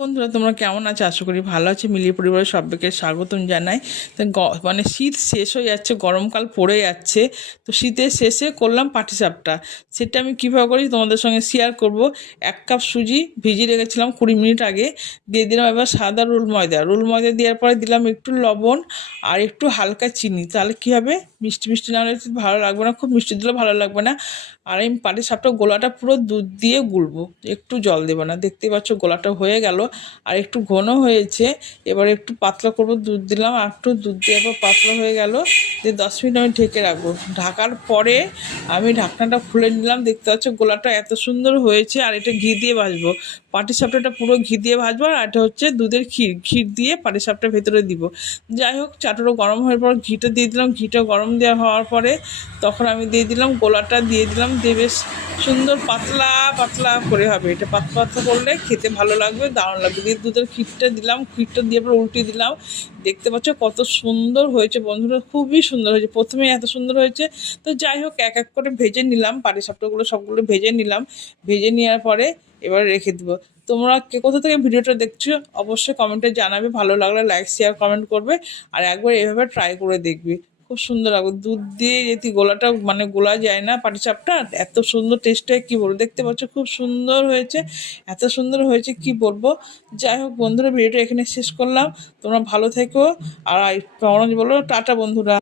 বন্ধুরা তোমরা কেমন আছো? আশা করি ভালো আছে। মিলিয়ে পরিবারের সবাইকে স্বাগতম জানাই। তো মানে শীত শেষ হয়ে যাচ্ছে, গরমকাল পড়ে যাচ্ছে। তো শীতের শেষে করলাম পাটিসাপটা। সেটা আমি কীভাবে করি তোমাদের সঙ্গে শেয়ার করব। 1 কাপ সুজি ভিজিয়ে রেখেছিলাম 20 মিনিট আগে, দিয়ে দিলাম এবার সাদা রোল ময়দা দেওয়ার পরে দিলাম একটু লবণ আর একটু হালকা চিনি। তাহলে কী হবে, মিষ্টি মিষ্টি না হলে ভালো লাগবে না, খুব মিষ্টি দিলেও ভালো লাগবে না। আর এই পাটিসাপটা গোলাটা পুরো দুধ দিয়ে গুলবো, একটু জল দেবো না। দেখতে পাচ্ছ গোলাটা হয়ে গেল, আর একটু ঘন হয়েছে। এবার একটু পাতলা করব, দুধ দিলাম আর একটু দুধ দিয়ে এবার পাতলা হয়ে গেল। দিয়ে 10 মিনিট আমি ঢেকে রাখবো। ঢাকার পরে আমি ঢাকনাটা খুলে নিলাম। দেখতে পাচ্ছ গোলাটা এত সুন্দর হয়েছে। আর এটা ঘি দিয়ে ভাজবো, পাটিসাপটাটা পুরো ঘি দিয়ে ভাজবো। আর এটা হচ্ছে দুধের ক্ষীর দিয়ে পাটিসাপটা ভেতরে দিব। যাই হোক, চাটুরো গরম হওয়ার পর ঘিটা দিয়ে দিলাম। ঘিটা গরম দেওয়া হওয়ার পরে তখন আমি দিয়ে দিলাম গোলাটা, দিয়ে দিলাম। দিয়ে বেশ সুন্দর পাতলা পাতলা করে হবে। এটা পাতলা পাতলা করলে খেতে ভালো লাগবে, দারুণ লাগবে। দিয়ে দুধের ক্ষীরটা দিলাম, ক্ষীরটা দিয়ে পরে উল্টে দিলাম। দেখতে পাচ্ছ কত সুন্দর হয়েছে বন্ধুরা, খুবই সুন্দর হয়েছে। প্রথমে এত সুন্দর হয়েছে। তো যাই হোক, এক এক করে ভেজে নিলাম পাটিসাপটাগুলো, সবগুলো ভেজে নিলাম। ভেজে নেওয়ার পরে এবার রেখে দেবো। তোমরা কে কোথা থেকে ভিডিওটা দেখছো অবশ্যই কমেন্টে জানাবে। ভালো লাগলে লাইক শেয়ার কমেন্ট করবে, আর একবার এভাবে ট্রাই করে দেখবি, খুব সুন্দর লাগবে। দুধ দিয়ে যদি গোলাটা মানে গোলা যায় না পাটিসাপটা, এত সুন্দর টেস্ট হয় কি বলবো। দেখতে পাচ্ছ খুব সুন্দর হয়েছে, এত সুন্দর হয়েছে কি বলবো। যাই হোক বন্ধুরা, ভিডিওটা এখানে শেষ করলাম। তোমরা ভালো থেকো। আর বলো টাটা বন্ধুরা।